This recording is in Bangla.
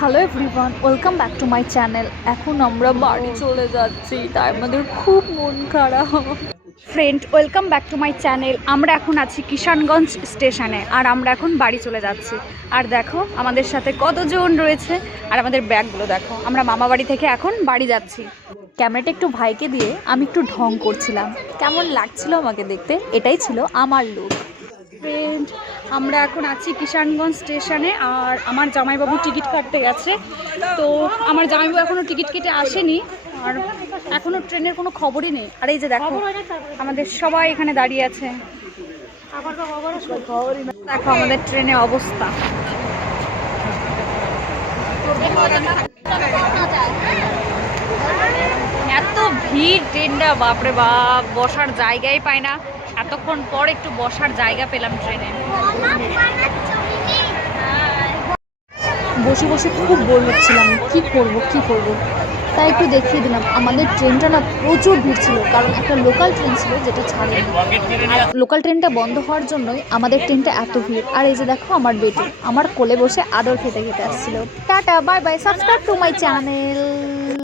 Hello everyone welcome back to my channel এখন আমরা বাড়ি চলে যাচ্ছি তাই আমাদের খুব মন খারাপ। Friend welcome back to my channel আমরা এখন আছি কিষানগঞ্জ স্টেশনে, আর আমরা এখন বাড়ি চলে যাচ্ছি। আর দেখো, আমাদের সাথে কতজন রয়েছে, আর আমাদের ব্যাগগুলো দেখো। আমরা মামা বাড়ি থেকে এখন বাড়ি যাচ্ছি। ক্যামেরাটা একটু ভাইকে দিয়ে আমি একটু ঢং করছিলাম। কেমন লাগছিল আমাকে দেখতে? এটাই ছিল আমার লুক ফ্রেন্ড আমরা এখন আছি কিষানগঞ্জ স্টেশনে আর আমার জামাইবাবু টিকিট কাটতে গেছে। তো আমার জামাইবাবু এখনও টিকিট কেটে আসেনি আর এখনও ট্রেনের কোনো খবরই নেই। আর এই যে দেখো, আমাদের সবাই এখানে দাঁড়িয়ে আছে। দেখো আমাদের ট্রেনে অবস্থা এত ভিড় ট্রেনটা বাপরে বাপ, বসার জায়গাই পায় না। এতক্ষণ পর একটু বসার জায়গা পেলাম ট্রেনে। বসে বসে খুব বোর হচ্ছিলাম কি করব কি করব? তাই একটু দেখিয়ে দিলাম, আমাদের ট্রেনটা না প্রচুর ভিড় ছিল, কারণ একটা লোকাল ট্রেন ছিল যেটা ছাড়েনি। আর লোকাল ট্রেনটা বন্ধ হওয়ার জন্যই আমাদের ট্রেনটা এত ভিড়। আর এই যে দেখো আমার বেটি, আমার কোলে বসে আদর খেতে খেতে আসছিল। Tata bye bye subscribe to my channel